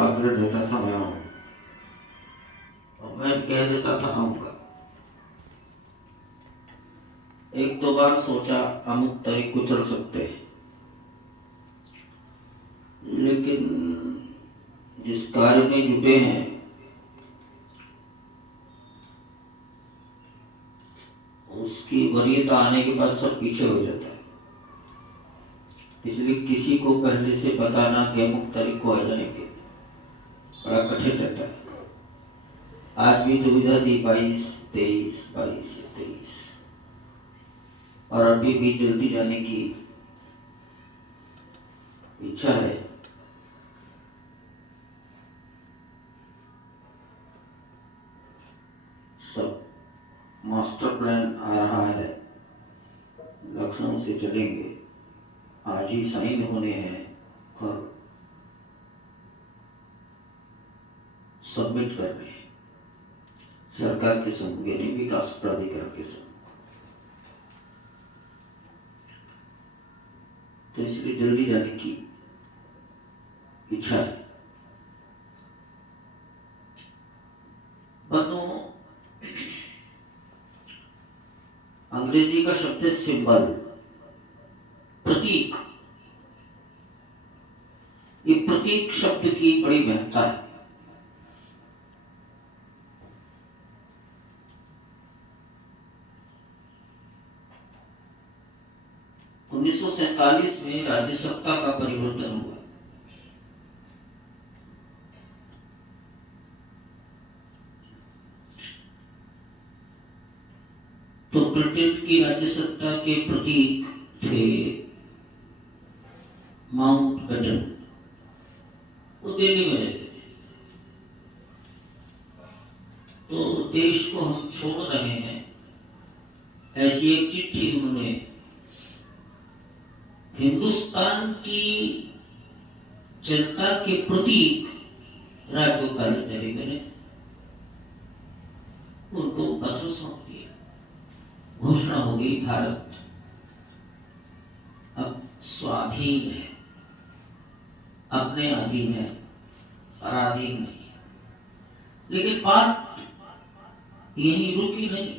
आग्रह रहता था मैं आऊँ, और मैं कह देता था आऊँगा। एक दो बार सोचा अमुक तारीख को चल सकते हैं, लेकिन जिस कार्य में जुटे हैं उसकी वरीयता आने के बाद सब पीछे हो जाता है। इसलिए किसी को पहले से बताना कि अमुक तारीख को आ जाएंगे बड़ा कठिन रहता है। आज भी दुविधा थी 22, 23, 22 या 23, और अभी भी जल्दी जाने की इच्छा है। सब मास्टर प्लान आ रहा है, लखनऊ से चलेंगे, आज ही साइन होने हैं और सबमिट कर रहे हैं सरकार के समूह यानी विकास प्राधिकरण के समूह। तो इसलिए जल्दी जाने की इच्छा है। बनो अंग्रेजी का शब्द है सिंबल, प्रतीक। ये प्रतीक शब्द की बड़ी महत्ता है। उन्नीस सौ सैतालीस में राज्य सत्ता का परिवर्तन हुआ। तो ब्रिटेन की राज्य सत्ता के प्रतीक थे माउंटबेटन, वो दिल्ली में रहते थे। तो देश को हम छोड़ रहे हैं, ऐसी एक चिट्ठी उन्होंने हिंदुस्तान की जनता के प्रतीक राजगोपालाचारी ने उनको पत्र सौंप दिया। घोषणा हो गई, भारत अब स्वाधीन है, अपने अधीन है, पराधीन नहीं। लेकिन बात यही रुकी नहीं।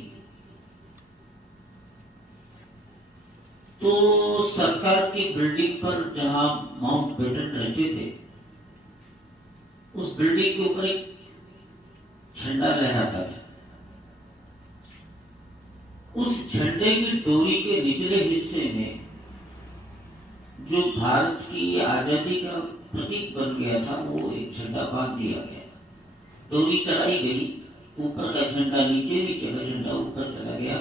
तो सरकार की बिल्डिंग पर जहां माउंटबेटन रहते थे, उस बिल्डिंग के ऊपर एक झंडा लहराता था। उस झंडे की डोरी के निचले हिस्से में जो भारत की आजादी का प्रतीक बन गया था, वो एक झंडा बांध दिया गया। डोरी चलाई गई, ऊपर का झंडा नीचे, नीचे का झंडा ऊपर चला गया,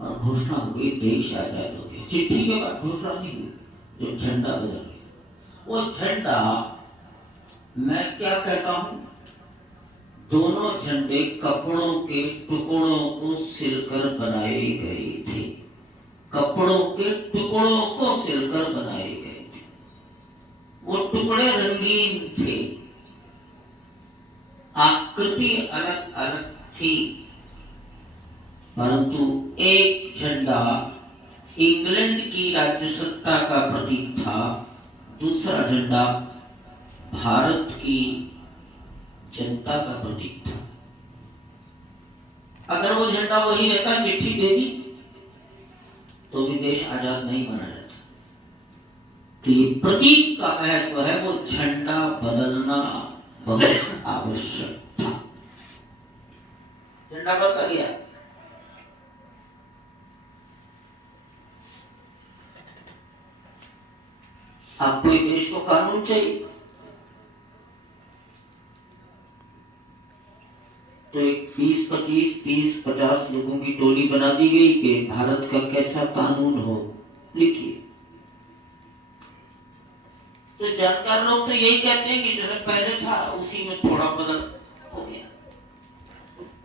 और घोषणा हो गई, देश आजाद हो गया। चिट्ठी के बाद घोषणा नहीं हुई, जो झंडा बदल गया। वो झंडा, मैं क्या कहता हूं, दोनों झंडे कपड़ों के टुकड़ों को सिलकर बनाए गए थे। कपड़ों के टुकड़ों को सिलकर बनाए गए थे। वो टुकड़े रंगीन थे, आकृति अलग अलग थी, परंतु एक झंडा इंग्लैंड की राज्य सत्ता का प्रतीक था, दूसरा झंडा भारत की जनता का प्रतीक था। अगर वो झंडा वही रहता, चिट्ठी दे दी, तो भी देश आजाद नहीं बना जाता। तो ये प्रतीक का महत्व है, वो झंडा बदलना बहुत आवश्यक था। झंडा बदल गया। आपको देश को कानून चाहिए, तो एक 20, 25, 30, 50 लोगों की टोली बना दी गई कि भारत का कैसा कानून हो, लिखिए। तो जानकार लोग तो यही कहते हैं कि जैसा पहले था उसी में थोड़ा बदल हो गया।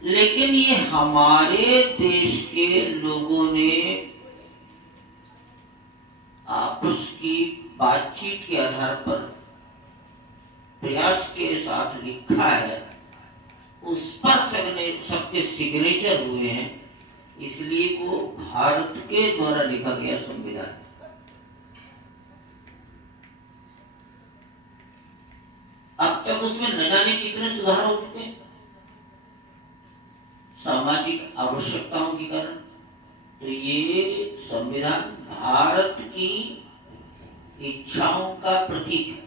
लेकिन ये हमारे देश के लोगों ने आपस की बातचीत के आधार पर प्रयास के साथ लिखा है, उस पर सबके सिग्नेचर हुए हैं, इसलिए वो भारत के द्वारा लिखा गया संविधान। अब तक उसमें न जाने कितने सुधार हो चुके हैं सामाजिक आवश्यकताओं के कारण। तो ये संविधान भारत की इच्छाओं का प्रतीक है।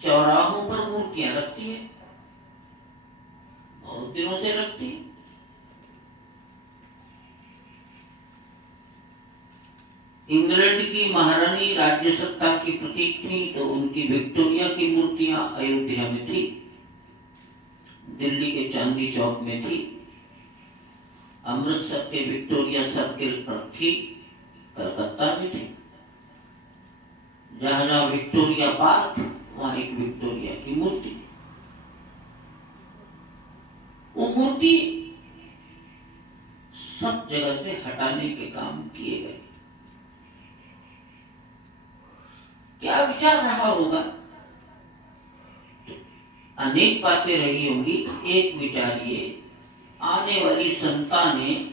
चौराहों पर मूर्तियां रखती है, बहुत दिनों से रखती है। इंग्लैंड की महारानी राज्य सत्ता की प्रतीक थी, तो उनकी विक्टोरिया की मूर्तियां अयोध्या में थी, दिल्ली के चांदनी चौक में थी, अमृतसर के विक्टोरिया सर्किल पर थी, कलकत्ता में थी। जहां जहां विक्टोरिया पार्क, वहां एक विक्टोरिया की मूर्ति। वो मूर्ति सब जगह से हटाने के काम किए गए। क्या विचार रहा होगा? अनेक बातें रही होंगी। एक विचार ये, आने वाली संतानें,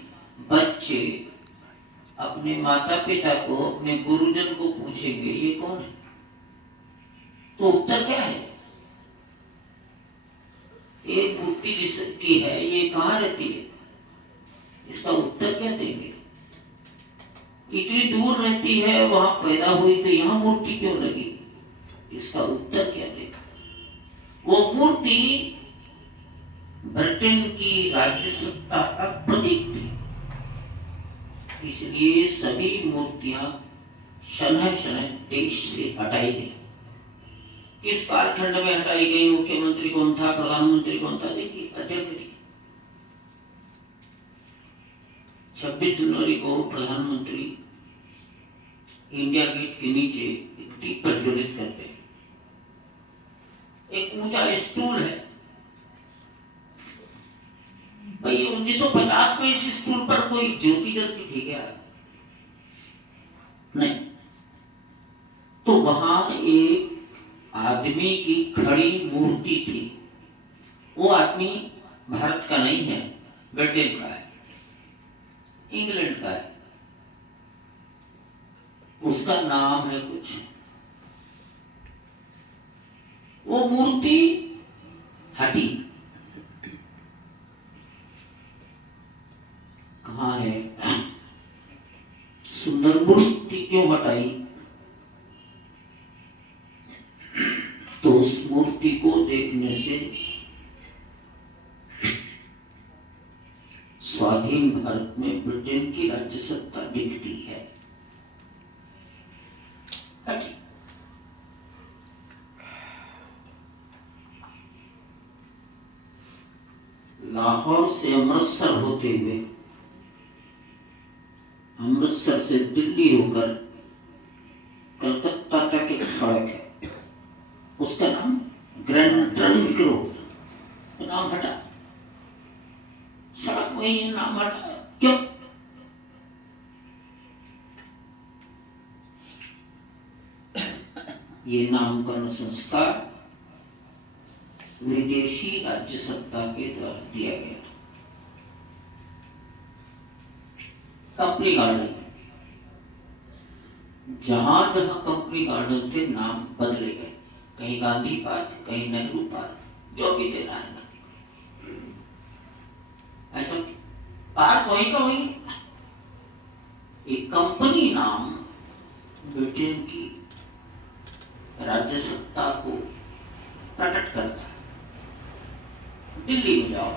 बच्चे अपने माता पिता को, अपने गुरुजन को पूछेंगे ये कौन है, तो उत्तर क्या है? ये मूर्ति जिसकी है ये कहाँ रहती है, इसका उत्तर क्या देंगे? इतनी दूर रहती है, वहां पैदा हुई, तो यहां मूर्ति क्यों लगी, इसका उत्तर क्या देगा? वो मूर्ति ब्रिटेन की राज्य सत्ता का प्रतीक थी, इसलिए सभी मूर्तियां शनह शनह देश से हटाई गई। किस कालखंड में हटाई गई, मुख्यमंत्री कौन था, प्रधानमंत्री कौन था, देखिए अध्ययन करिए। 26 जनवरी को प्रधानमंत्री इंडिया गेट के नीचे एक दीप प्रज्वलित करते हैं। एक ऊंचा स्टूल है, भाई 1950 में इस स्टूल पर कोई ज्योति जलती थी क्या? नहीं। तो वहां एक आदमी की खड़ी मूर्ति थी। वो आदमी भारत का नहीं है, ब्रिटेन का है, इंग्लैंड का है। उसका नाम है कुछ, वो मूर्ति हटी। कहाँ है? सुंदर मूर्ति क्यों हटाई? तो उस मूर्ति को देखने से स्वाधीन भारत में ब्रिटेन की राज्य सत्ता दिखती है। हटी। लाहौर से अमृतसर होते हुए, अमृतसर से दिल्ली होकर कलकत्ता तक एक सड़क है, उसका नाम ग्रैंड ट्रंक रोड, नाम हटा। सड़क वही है, नाम हटा, क्यों? ये नामकरण संस्कार विदेशी राज्य सत्ता के द्वारा दिया गया था। कंपनी गार्डन, जहां जहां कंपनी गार्डन थे नाम बदले गए, कहीं गांधी पार्क, कहीं नेहरू पार्क, जो भी देना है ना, ऐसा पार्क वहीं का वहीं। एक कंपनी नाम ब्रिटेन की राज्य सत्ता को प्रकट करता है। दिल्ली में जाओ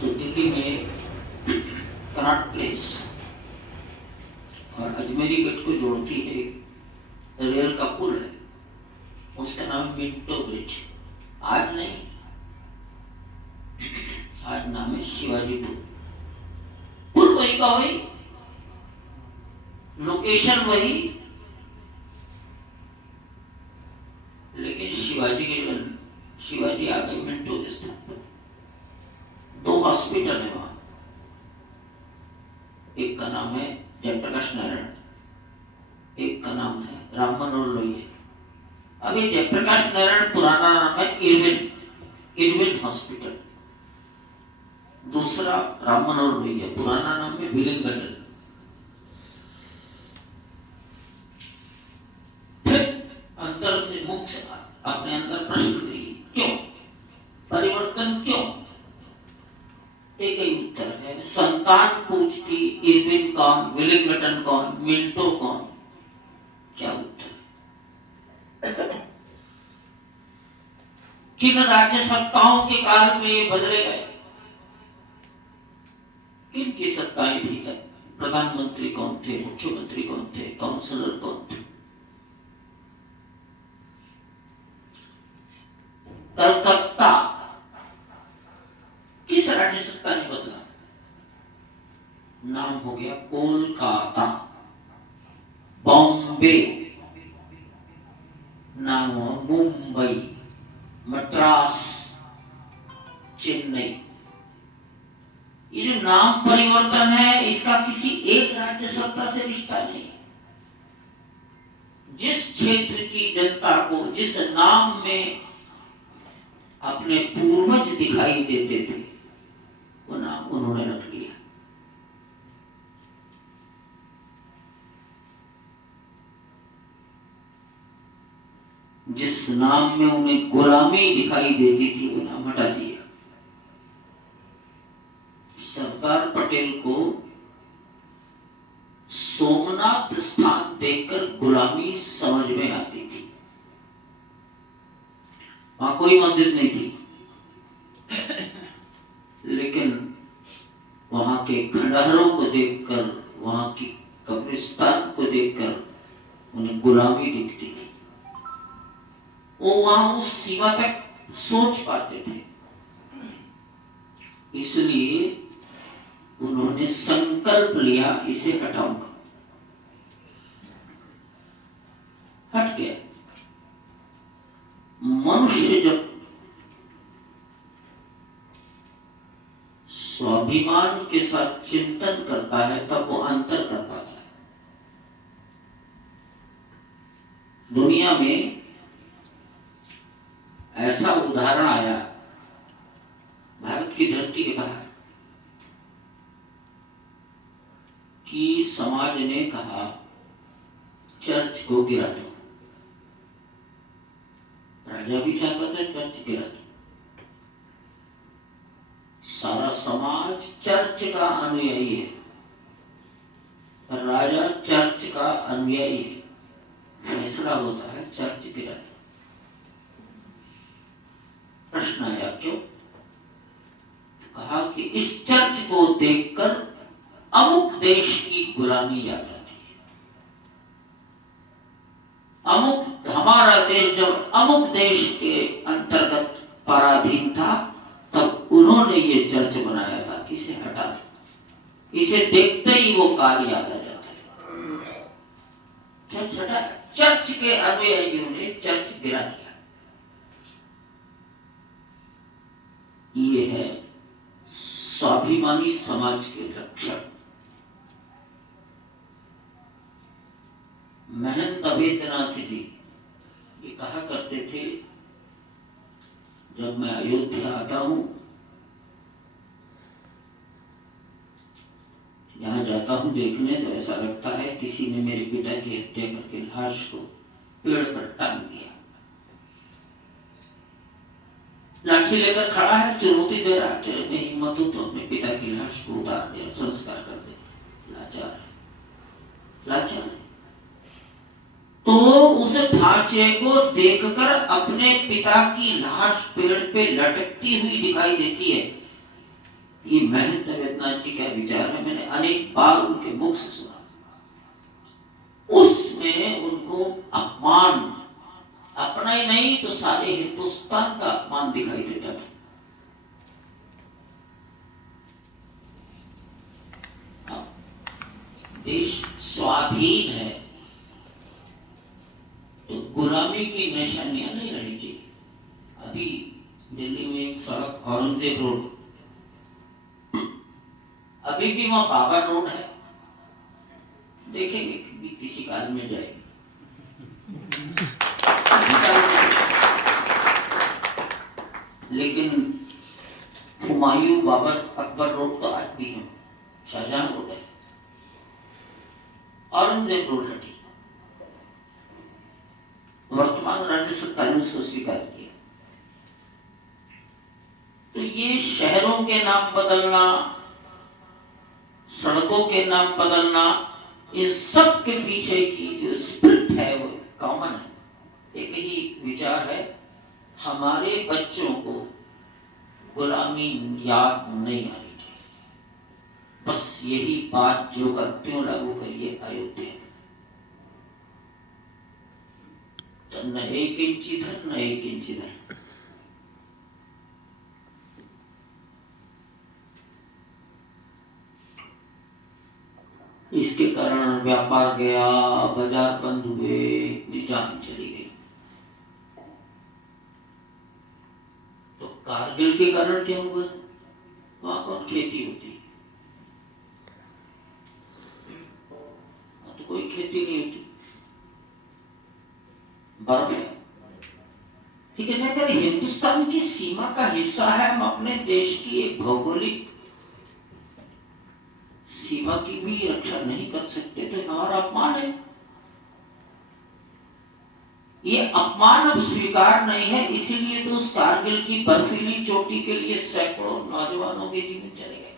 तो दिल्ली में कनॉट प्लेस और अजमेरी गेट को जोड़ती है रेल का पुल है, उसका नाम मिंटो ब्रिज। आज नहीं, आज नाम है शिवाजी पुल। पुल वही का वही, लोकेशन वही, लेकिन शिवाजी आ गए मिंटो के स्थान पर। 2 हॉस्पिटल है वहां, एक का नाम है जयप्रकाश नारायण, एक का नाम है राम मनोहर लोहिया। अभी जयप्रकाश नारायण पुराना नाम है इरविन हॉस्पिटल, दूसरा राम मनोहर लोहिया पुराना नाम है विलिंगटन। अपने अंदर प्रश्न करिए, क्यों परिवर्तन, क्यों? एक ही उत्तर है। संतान पूछती इरविन कौन, विलिंगटन कौन, मिल्टो कौन? क्या उत्तर? किन राज्य सत्ताओं के काल में ये बदले गए? किन की सत्ताएं थी? प्रधानमंत्री कौन थे, मुख्यमंत्री कौन थे, काउंसलर कौन थे? कलकत्ता किस राज्य सत्ता ने बदला? नाम हो गया कोलकाता। बॉम्बे नाम हो मुंबई, मद्रास, चेन्नई। ये जो नाम परिवर्तन है, इसका किसी एक राज्य सत्ता से रिश्ता नहीं। जिस क्षेत्र की जनता को जिस नाम में अपने पूर्वज दिखाई देते थे, वो नाम उन्होंने रख लिया। जिस नाम में उन्हें गुलामी दिखाई देती थी, वो नाम हटा दिया। सरदार पटेल को सोमनाथ स्थान देखकर गुलामी समझ में आती थी। वहां कोई मस्जिद नहीं थी, लेकिन वहां के खंडहरों को देखकर, वहां की कब्रिस्तान को देखकर उन्हें गुलामी दिखती थी। वो वहां उस सीमा तक सोच पाते थे। इसलिए उन्होंने संकल्प लिया, इसे हटाऊंगा। हट गया। मनुष्य जब स्वाभिमान के साथ चिंतन करता है, तब वो अंतर कर पाता है। दुनिया में ऐसा उदाहरण आया भारत की धरती के बाहर कि समाज ने कहा चर्च को गिरा दो। राजा भी चाहता था चर्च गिरा दो। सारा समाज चर्च का अनुयायी है, राजा चर्च का अनुयायी है। फैसला होता है चर्च गिरा दो। प्रश्न आया क्यों? कहा कि इस चर्च को देखकर अमुक देश की गुलामी याद आती है। अमुक हमारा देश जब अमुक देश के अंतर्गत पराधीन था, तब उन्होंने ये चर्च बनाया था, इसे हटा दो। इसे देखते ही वो काल याद आ जाता है। चर्च हटा, चर्च के अनुयायियों ने चर्च गिरा दिया। ये है स्वाभिमानी समाज के लक्षण। महंत अवेद्यनाथ जी ये कहा करते थे, जब मैं अयोध्या आता हूं, यहां जाता हूं देखने, तो ऐसा लगता है किसी ने मेरे पिता की हत्या करके लाश को पेड़ पर टांग दिया। लाठी लेकर खड़ा है, चुनौती दे रहा है, तेरे में हिम्मत हो तो अपने पिता की लाश को उतार दे, संस्कार कर दे। लाचार है, लाचार है। तो उस ढांचे को देखकर अपने पिता की लाश पेड़ पे लटकती हुई दिखाई देती है। ये महंत अवेद्यनाथ जी का विचार है, मैंने अनेक बार उनके मुख से सुना। उसमें उनको अपमान, अपना ही नहीं तो सारे हिंदुस्तान का अपमान दिखाई देता था। देश स्वाधीन है तो गुलामी की निशानियां नहीं रहनी चाहिए। अभी दिल्ली में एक सड़क औरंगजेब रोड, अभी भी वहां बाबर रोड है, देखेंगे कि किसी काल में जाएगी। लेकिन हुमायूं, बाबर, अकबर रोड तो आज भी है, शाहजहां रोड है, औरंगजेब रोड हटी। वर्तमान और राज्य सत्ता ने उसको स्वीकार किया। तो ये शहरों के नाम बदलना, सड़कों के नाम बदलना, इन सब के पीछे की जो स्पिरिट है वो कॉमन है। एक ही विचार है, हमारे बच्चों को गुलामी याद नहीं आनी चाहिए। बस यही बात जो करते हो लागू करिए अयोध्या में। तो न 1 इंच इधर न 1 इंच इधर। इसके कारण व्यापार गया, बाजार बंद हुए, इतनी जान चली गई। तो कारगिल के कारण क्या हुआ? वहां कौन खेती होती? तो कोई खेती नहीं होती, बर्फ है। लेकिन अगर हिंदुस्तान की सीमा का हिस्सा है, हम अपने देश की एक भौगोलिक सीमा की भी रक्षा नहीं कर सकते तो हमारा अपमान है। ये अपमान अब स्वीकार नहीं है, इसीलिए तो उस कारगिल की बर्फीली चोटी के लिए सैकड़ों नौजवानों के जीवन चले गए।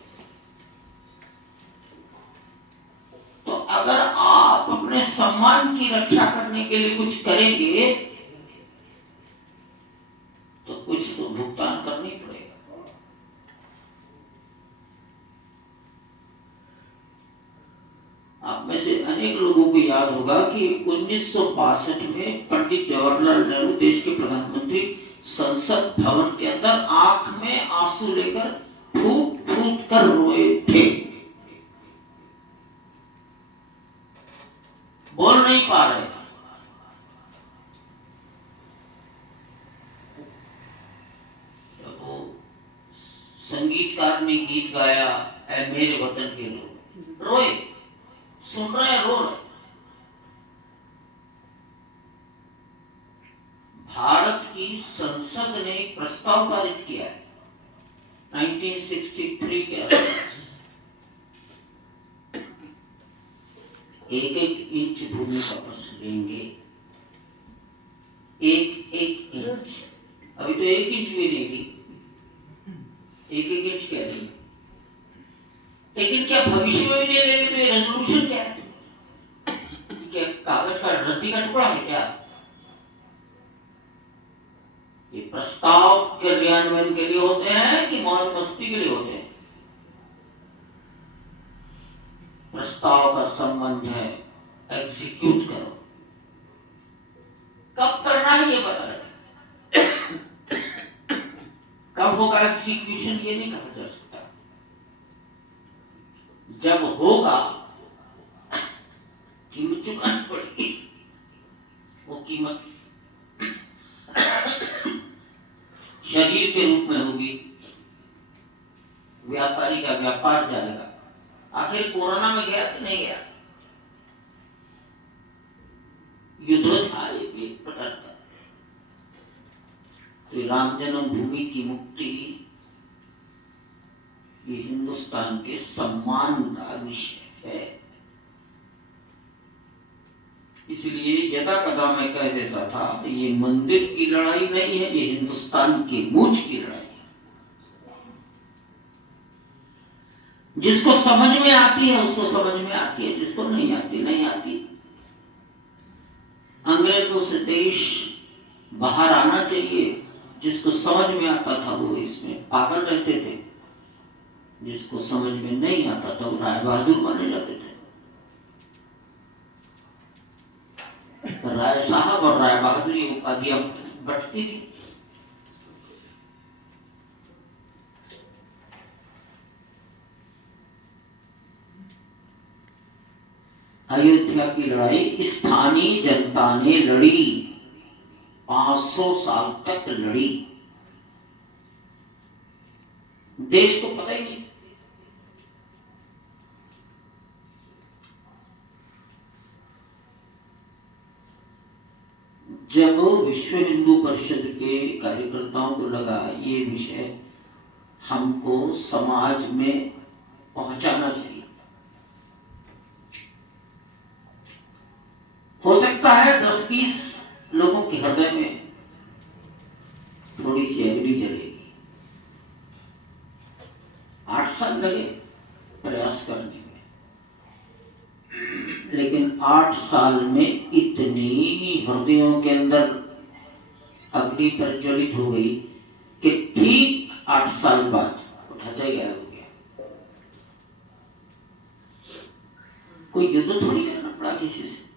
तो अगर आप अपने सम्मान की रक्षा करने के लिए कुछ करेंगे तो कुछ तो भुगतान करना ही पड़ेगा। आप में से अनेक लोगों को याद होगा कि 1962 में पंडित जवाहरलाल नेहरू देश के प्रधानमंत्री संसद भवन के अंदर आंख में आंसू लेकर फूट फूट कर रोए थे। बोल नहीं पा रहे थे। तो संगीतकार ने गीत गाया, ऐ मेरे वतन के लोग, रोए, सुन रहे हैं, रो रहे। भारत की संसद ने एक प्रस्ताव पारित किया है 1963 के आसपास, 1-1 इंच भूमि वापस लेंगे, 1-1 इंच। अभी तो 1 इंच भी नहीं दी, 1-1 इंच क्या लेंगे? लेकिन क्या भविष्य में भी नहीं लेंगे तो ये रेजोल्यूशन क्या है? क्या कागज का रद्दी का टुकड़ा है क्या? ये प्रस्ताव क्रियान्वयन के लिए होते हैं कि मौज मस्ती के लिए होते हैं? प्रस्ताव का संबंध है एग्जीक्यूट करो। कब करना है ये बता रहे, कब होगा एग्जीक्यूशन ये नहीं कहा जा सकता। जब होगा कीमत चुकानी पड़ेगी। वो कीमत शरीर के रूप में होगी, व्यापारी का व्यापार जाएगा। आखिर कोरोना में गया कि नहीं गया? युद्ध था ये भी एक प्रकार का। तो राम जन्मभूमि की मुक्ति ये हिंदुस्तान के सम्मान का विषय है। इसलिए यदा कदा मैं कह देता था ये मंदिर की लड़ाई नहीं है, ये हिंदुस्तान की मूंछ की लड़ाई है। जिसको समझ में आती है उसको समझ में आती है, जिसको नहीं आती नहीं आती। अंग्रेजों से देश बाहर आना चाहिए। जिसको समझ में आता था वो इसमें पागल रहते थे, जिसको समझ में नहीं आता था वो राय बहादुर बने जाते थे। राय साहब और राय बहादुर ये उपाधियां बटती थी। अयोध्या की लड़ाई स्थानीय जनता ने लड़ी, 500 साल तक लड़ी। देश को पता ही नहीं। जब विश्व हिंदू परिषद के कार्यकर्ताओं को लगा ये विषय हमको समाज में पहुंचाना चाहिए, हो सकता है 10-20 लोगों के हृदय में थोड़ी सी अग्नि जलेगी। 8 साल लगे प्रयास करने में, लेकिन 8 साल में इतनी हृदयों के अंदर अग्नि प्रज्वलित हो गई कि ठीक 8 साल बाद ढांचा ही गायब हो गया। कोई युद्ध थोड़ी करना पड़ा किसी से,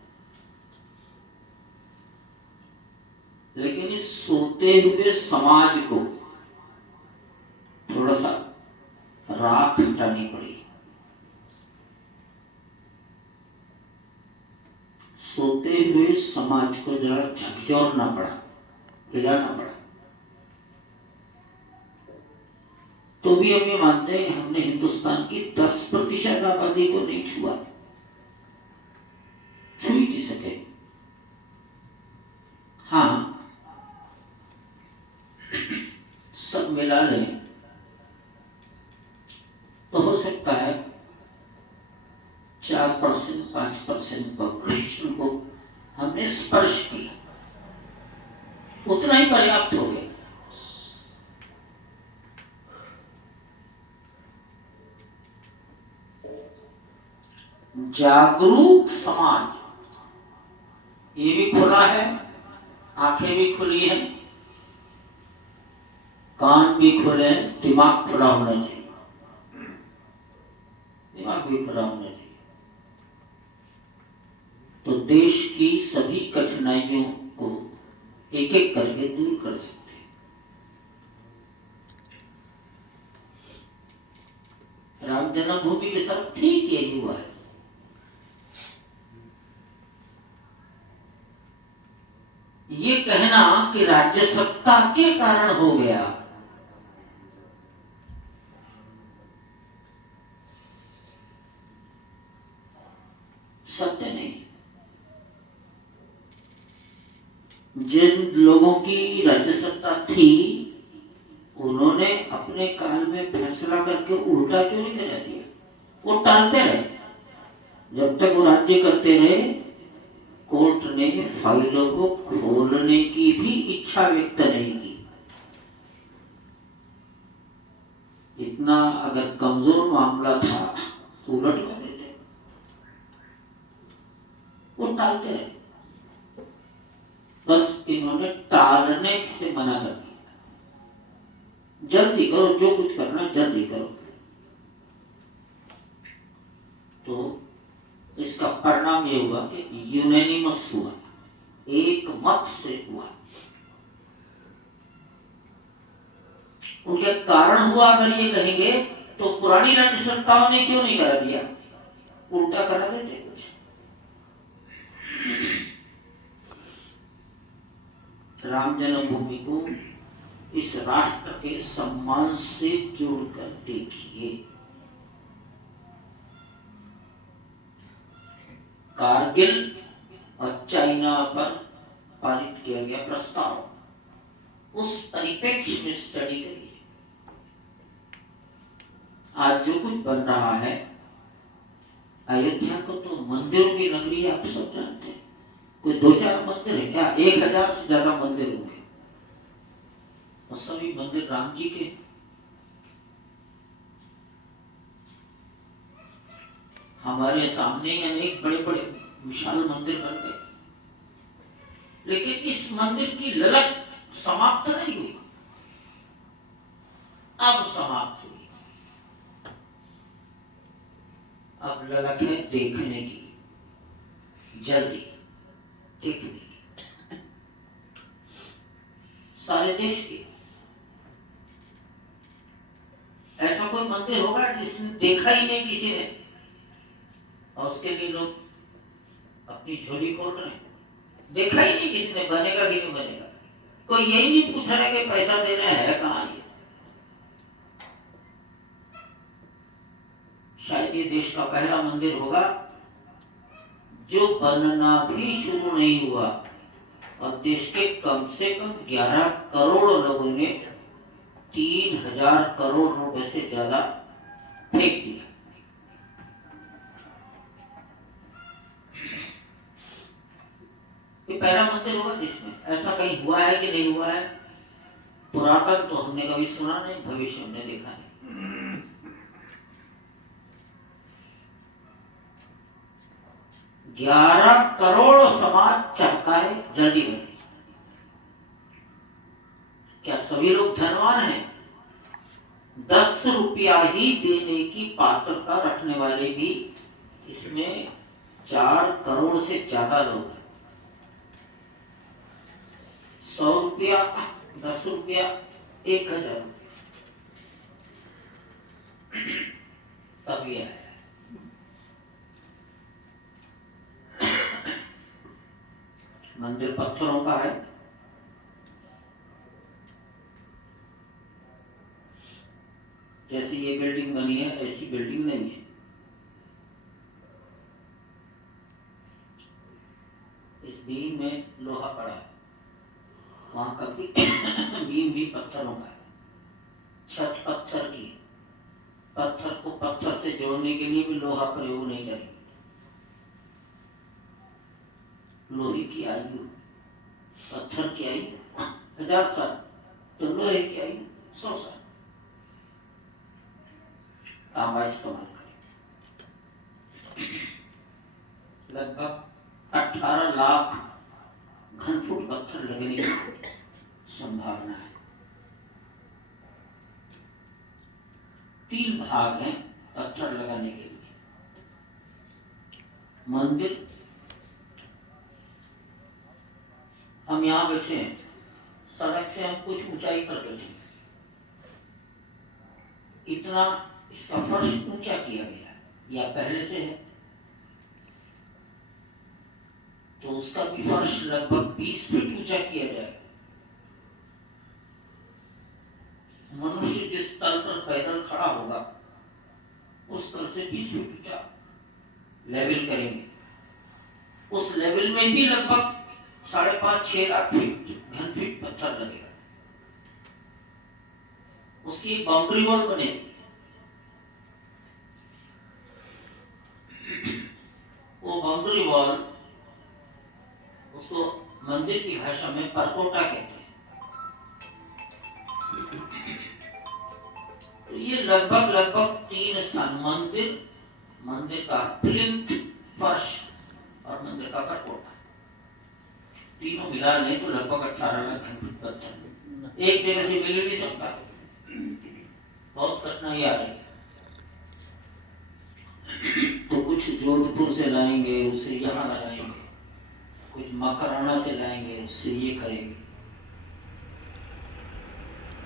लेकिन इस सोते हुए समाज को थोड़ा सा राख हटानी पड़ी। सोते हुए समाज को जरा झकझोरना पड़ा, हिलाना पड़ा। तो भी हम ये मानते हैं कि हमने हिंदुस्तान की 10% आबादी को नहीं छुआ, छू ही नहीं सके। हाँ, सब मिला लें तो हो सकता है 4% 5% पॉपुलेशन को हमने स्पर्श किया, उतना ही पर्याप्त हो गया। जागरूक समाज, ये भी खुला है, आंखें भी खुली हैं, कान भी खुले, दिमाग खुला होना चाहिए, दिमाग भी खुला होना चाहिए। तो देश की सभी कठिनाइयों को एक एक करके दूर कर सकते हैं। राम जन्मभूमि के साथ ठीक यही हुआ है। ये कहना कि राज्य सत्ता के कारण हो गया, सत्य नहीं। जिन लोगों की राज्य सत्ता थी, उन्होंने अपने काल में फैसला करके उल्टा क्यों नहीं करा दिया? वो टालते रहे, जब तक वो राज्य करते रहे। कोर्ट ने फाइलों को खोलने की भी इच्छा व्यक्त नहीं की। इतना अगर कमजोर मामला था तो उलटवा देते, वो टालते रहे। बस इन्होंने टालने से मना कर दिया, जल्दी करो, जो कुछ करना जल्दी करो। तो इसका परिणाम ये हुआ कि यूनानिमस हुआ, एक मत से हुआ। उनके कारण हुआ अगर ये कहेंगे तो पुरानी राज्य सत्ताओं ने क्यों नहीं करा दिया, उल्टा करा देते कुछ। राम जन्मभूमि को इस राष्ट्र के सम्मान से जोड़कर देखिए। कारगिल और चाइना पर पारित किया गया प्रस्ताव, उस परिप्रेक्ष्य में स्टडी करिए। आज जो कुछ बन रहा है, अयोध्या को तो मंदिरों की नगरी आप सब जानते हैं। कोई 2-4 मंदिर है क्या? 1000 से ज्यादा मंदिर होंगे, और सभी मंदिर राम जी के। हमारे सामने अनेक बड़े बड़े विशाल मंदिर बन गए, लेकिन इस मंदिर की ललक समाप्त नहीं हुई, अब समाप्त हुई। अब ललक है देखने की, जल्दी देखने की, सारे देश की। ऐसा कोई मंदिर होगा जिसने देखा ही नहीं किसी ने, और उसके लिए लोग अपनी झोली खोल रहे हैं? देखा ही नहीं किसी ने, बनेगा कि नहीं बनेगा। कोई यही नहीं पूछ रहा कि पैसा देना है कहाँ। ये शायद ये देश का पहला मंदिर होगा जो बनना भी शुरू नहीं हुआ, और देश के कम से कम 11 करोड़ लोगों ने 3000 करोड़ रुपए से ज्यादा फेंक दिया। ये पहला मंदिर होगा जिसमें ऐसा कहीं हुआ है कि नहीं हुआ है। पुरातन तो हमने कभी सुना नहीं, भविष्य हमने देखा नहीं। 11 करोड़ समाज चाहता है जल्दी बने। क्या सभी लोग धनवान हैं? 10 रुपया ही देने की पात्रता रखने वाले भी इसमें 4 करोड़ से ज्यादा लोग हैं। 100 रुपया, 10 रुपया, 1000 रुपया तभी आया। मंदिर पत्थरों का है। जैसी ये बिल्डिंग बनी है ऐसी बिल्डिंग नहीं है। इस बीम में लोहा पड़ा है, वहां का बीम भी पत्थरों का है। छत पत्थर की, पत्थर को पत्थर से जोड़ने के लिए भी लोहा प्रयोग नहीं करेंगे। लोहे की आयु, पत्थर की आयु 1000 साल, तो लोहे की आयु 100 साल। तांबा इस्तेमाल करें। लगभग 18 लाख घन फुट पत्थर लगने की संभावना है। 3 भाग हैं पत्थर लगाने के लिए। मंदिर, हम यहाँ बैठे हैं, सड़क से हम कुछ ऊंचाई पर बैठे हैं, इतना इसका फर्श ऊंचा किया गया या पहले से है, तो उसका भी फर्श लगभग 20 फीट ऊंचा किया जाएगा। मनुष्य जिस तल पर पैदल खड़ा होगा उस तल से 20 फीट ऊंचा लेवल करेंगे। उस लेवल में भी लगभग 5.5-6 लाख फीट घन फीट पत्थर लगेगा। उसकी एक बाउंड्री वॉल बनेगी। वो बाउंड्री वॉल, उसको मंदिर की भाषा में परकोटा कहते हैं। तो ये लगभग 3 स्थान, मंदिर का प्लिंथ फर्श और मंदिर का परकोटा, तीनों मिला लें तो लगभग 18 लाख घन फीट पत्थर एक जगह से मिल नहीं सकता। बहुत कठिनाई आ रही। तो कुछ जोधपुर से लाएंगे, उसे यहाँ लगाएंगे, कुछ मकराना से लाएंगे, उससे ये करेंगे।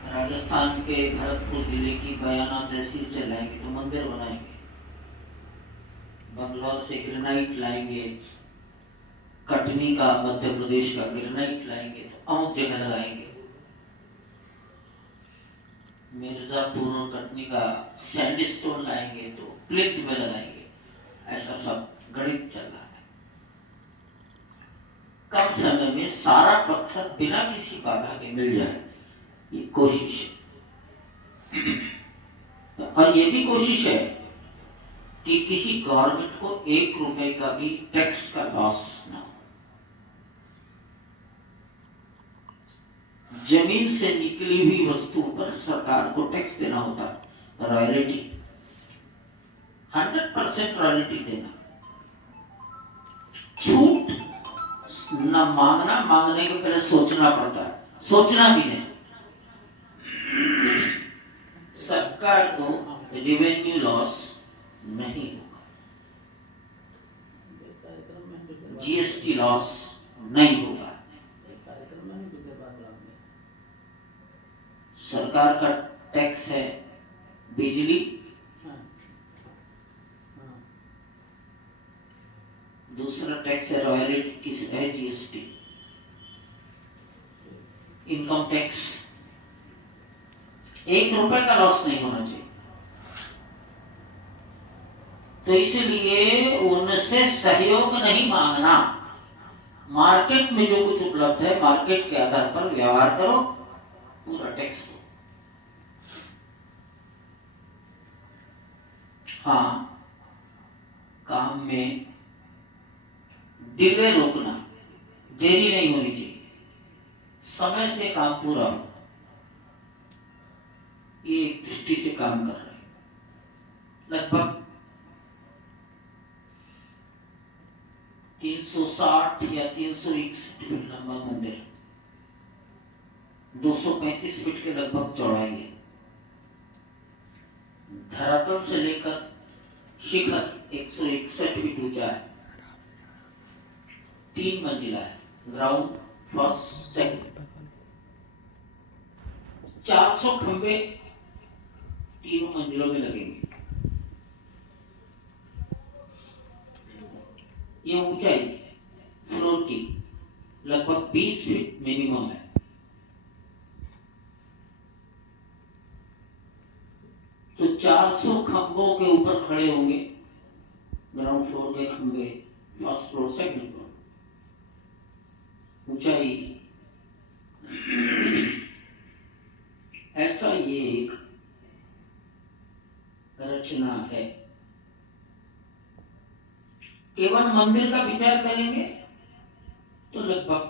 राजस्थान के भरतपुर जिले की बयाना तहसील से लाएंगे तो मंदिर बनाएंगे। बंगलौर से ग्रेनाइट लाएंगे, कटनी का मध्य प्रदेश का ग्रेनाइट लाएंगे तो अमुक जगह लगाएंगे। मिर्जापुर और कटनी का सैंडस्टोन लाएंगे तो प्लिंथ में लगाएंगे। ऐसा सब गणित चल रहा है। कम समय में सारा पत्थर बिना किसी बाधा के मिल जाए, ये कोशिश है। और ये भी कोशिश है कि किसी गवर्नमेंट को 1 रुपए का भी टैक्स का लॉस ना हो। जमीन से निकली हुई वस्तुओं पर सरकार को टैक्स देना होता है, रॉयल्टी, 100% रॉयल्टी देना। छूट न मांगना, मांगने के पहले सोचना पड़ता है, सोचना भी नहीं। सरकार को रेवेन्यू लॉस नहीं होगा, जीएसटी लॉस नहीं होगा। सरकार का टैक्स है बिजली, दूसरा टैक्स है रॉयल्टी, किस है जीएसटी, इनकम टैक्स। 1 रुपए का लॉस नहीं होना चाहिए। तो इसलिए उनसे सहयोग नहीं मांगना। मार्केट में जो कुछ उपलब्ध है मार्केट के आधार पर व्यवहार करो, पूरा टैक्स दो। हाँ, काम में डिले रोकना, देरी नहीं होनी चाहिए, समय से काम पूरा हो, ये एक दृष्टि से काम कर रहे हैं। लगभग 360 या 361 फीट लंबा मंदिर है, 235 फीट के लगभग चौड़ाई है। धरातल से लेकर शिखर 161 फीट ऊंचा है, 3 मंजिला है, ग्राउंड फर्स्ट सेकंड। 400 खंबे तीनों मंजिलों में लगेंगे। ये ऊंचाई फ्लोर की लगभग 20 फीट मिनिमम है। तो 400 खंभों के ऊपर खड़े होंगे, ग्राउंड फ्लोर के खंभे, फर्स्ट फ्लोर सेकंड फ्लोर, ऊंचाई ऐसा ये एक रचना है। केवल मंदिर का विचार करेंगे तो लगभग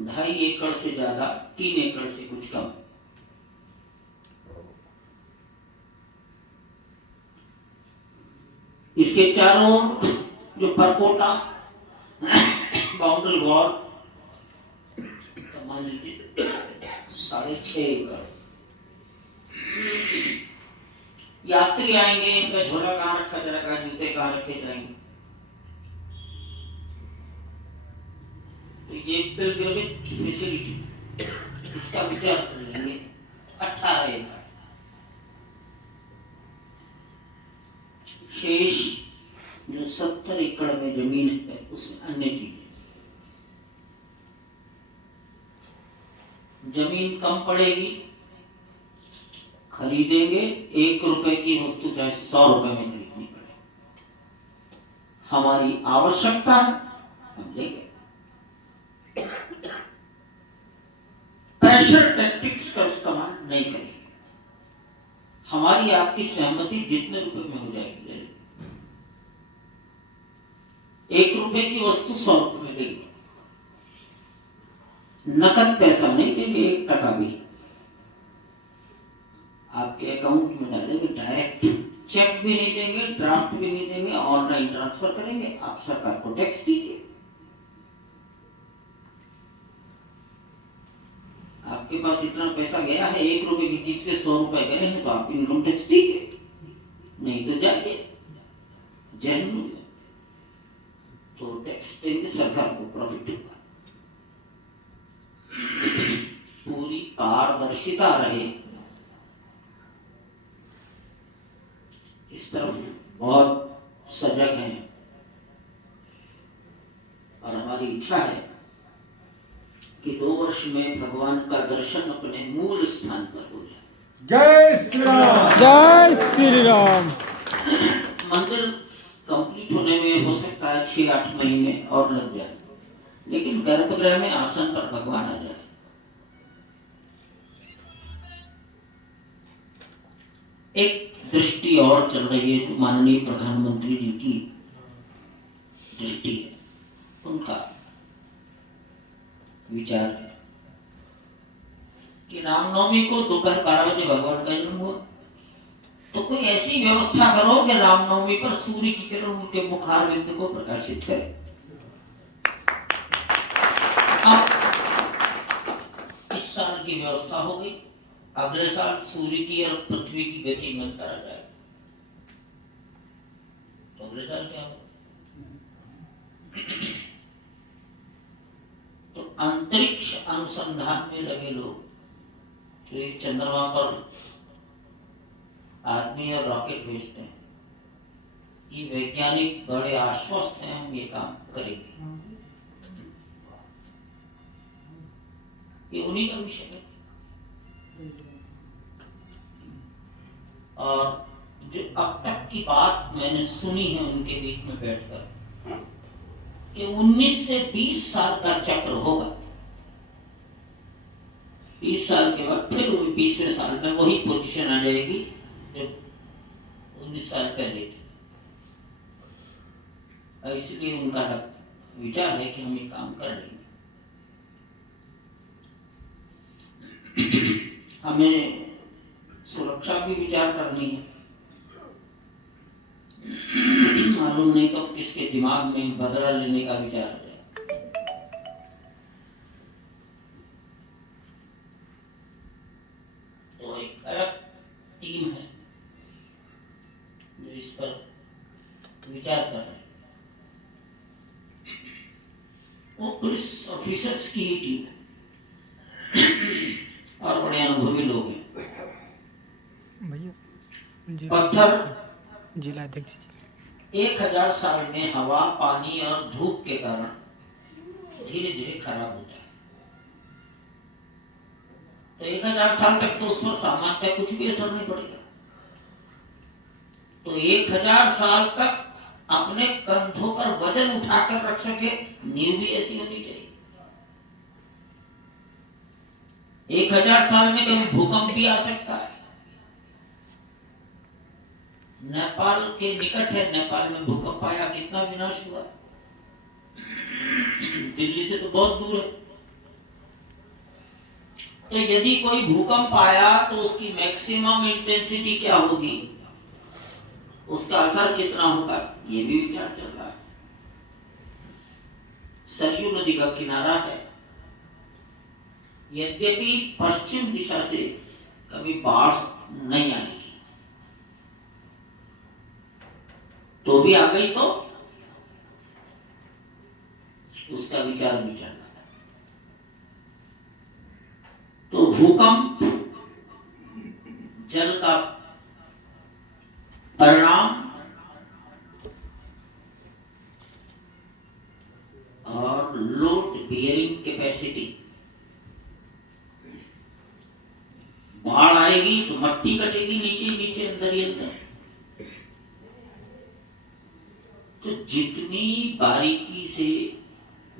2.5 एकड़ से ज्यादा, 3 एकड़ से कुछ कम। इसके चारों ओर जो परकोटा बाउंड्री वॉल मान लीजिए 6.5 एकड़। यात्री आएंगे, इनका झोला कहाँ रखा जाएगा, जूते कहाँ रखे जाएंगे, तो ये पिलग्रिमेज फैसिलिटी, इसका विचार कर लेंगे 18 एकड़। शेष जो 70 एकड़ में जमीन है उसमें अन्य चीजें। जमीन कम पड़ेगी, खरीदेंगे 1 रुपए की वस्तु चाहे 100 रुपए में खरीदनी पड़े, हमारी आवश्यकता है हम लेंगे। प्रेशर टैक्टिक्स का इस्तेमाल नहीं करेंगे, हमारी आपकी सहमति जितने रुपए में हो जाएगी ले लेंगे। 1 रुपए की वस्तु 100 रुपए में लेंगे, नकद पैसा नहीं देंगे, 1 टका भी आपके अकाउंट में डालेंगे, डायरेक्ट चेक भी नहीं देंगे, ड्राफ्ट भी नहीं देंगे, ऑनलाइन ट्रांसफर करेंगे, आप सरकार को टैक्स दीजिए। आपके पास इतना पैसा गया है, 1 रुपए की चीज के 100 रुपए गए हैं, तो आप इनकम टैक्स दीजिए, नहीं तो जाइए जेल में, तो टैक्स देंगे, सरकार को प्रॉफिट होगा। पूरी पारदर्शिता रहे, इस तरफ बहुत सजग हैं और हमारी इच्छा है कि 2 वर्ष में भगवान का दर्शन अपने मूल स्थान पर हो जाए। जय श्री राम, जय श्री राम। मंदिर कंप्लीट होने में हो सकता है 6-8 महीने और लग जाए, लेकिन गर्भगृह में आसन पर भगवान आ जाए। एक दृष्टि और चल रही है जो माननीय प्रधानमंत्री जी की दृष्टि है, उनका विचार है कि रामनवमी को दोपहर 12 बजे भगवान का जन्म हुआ, तो कोई ऐसी व्यवस्था करो कि रामनवमी पर सूर्य की किरण उनके मुखारविंद को प्रकाशित करे। अब इस साल की व्यवस्था हो गई, अगले साल सूर्य की और पृथ्वी की गति में अंतर आ जाएगा, तो अगले साल क्या होगा? तो अंतरिक्ष अनुसंधान में लगे लोग, जो ये चंद्रमा पर आदमी और रॉकेट भेजते हैं, ये वैज्ञानिक बड़े आश्वस्त हैं, हम ये काम करेंगे, ये उन्हीं का विषय है। और जो अब तक की बात मैंने सुनी है उनके बीच में बैठकर कि 19 से 20 साल का चक्र होगा, 20 साल के बाद फिर वही 20वें साल में वही पोजीशन आ जाएगी जो 19 साल पहले थी। इसलिए उनका विचार है कि हम ये काम कर लेंगे। हमें सुरक्षा भी विचार करनी है। मालूम नहीं तो किसके दिमाग में बदला लेने का विचार है। तो एक अलग टीम है जो इस पर विचार कर रहे हैं। वो पुलिस ऑफिसर्स की ही टीम है और बड़े अनुभवी लोग हैं। भैया पत्थर जिला अध्यक्ष जी 1000 साल में हवा, पानी और धूप के कारण धीरे धीरे खराब होता है। तो 1000 साल तक तो उस पर सामान्यतः कुछ भी असर नहीं पड़ेगा। तो 1000 साल तक अपने कंधों पर वजन उठाकर रख सके, नींव भी ऐसी होनी चाहिए। 1000 साल में कभी भूकंप भी आ सकता है। नेपाल के निकट है, नेपाल में भूकंप आया, कितना विनाश हुआ। दिल्ली से तो बहुत दूर है। तो यदि कोई भूकंप आया तो उसकी मैक्सिमम इंटेंसिटी क्या होगी, उसका असर कितना होगा, ये भी विचार चल रहा है। सरयू नदी का किनारा है, यद्यपि पश्चिम दिशा से कभी बाढ़ नहीं आएगी, तो भी आ गई तो उसका विचार भी चल रहा है। तो भूकंप जल का परिणाम और लोड बियरिंग कैपेसिटी। बाढ़ आएगी तो मट्टी कटेगी नीचे नीचे, अंदर ही अंदर। तो जितनी बारीकी से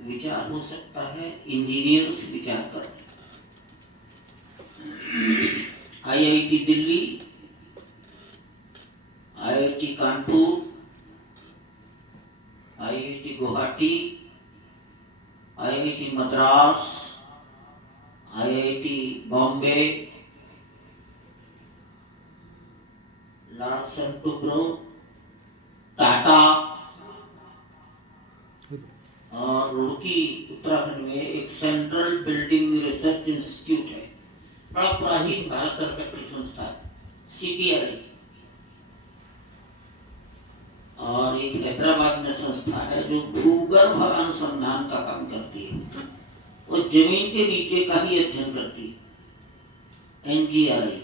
विचार हो सकता है इंजीनियर्स विचार कर रहे हैं। IIT Delhi, IIT Kanpur, IIT Guwahati, IIT Madras, IIT Bombay, Larsen Toubro, Tata और रुड़की उत्तराखंड में एक सेंट्रल बिल्डिंग रिसर्च इंस्टीट्यूट है, बड़ा प्राचीन भारत सरकार की संस्था है, CBRI। और एक हैदराबाद में संस्था है जो भूगर्भ अनुसंधान का काम करती है, वो जमीन के नीचे का ही अध्ययन करती है, NGRI।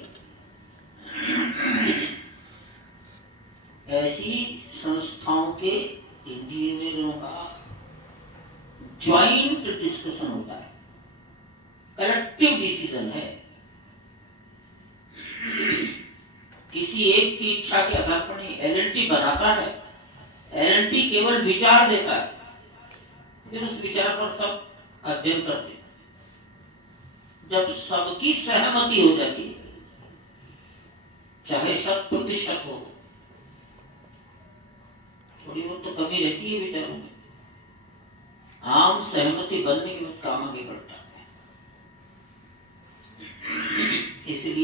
ऐसी संस्थाओं के इंजीनियरों का ज्वाइंट डिस्कशन होता है, कलेक्टिव डिसीजन है। किसी एक की इच्छा के आधार पर नहीं। LNT बनाता है, LNT केवल विचार देता है, फिर उस विचार पर सब अध्ययन करते हैं। जब सबकी सहमति हो जाती है, चाहे 100% हो, थोड़ी बहुत तो कमी रहती है विचारों में, आम सहमति बनने के बाद काम आगे बढ़ता है। इसलिए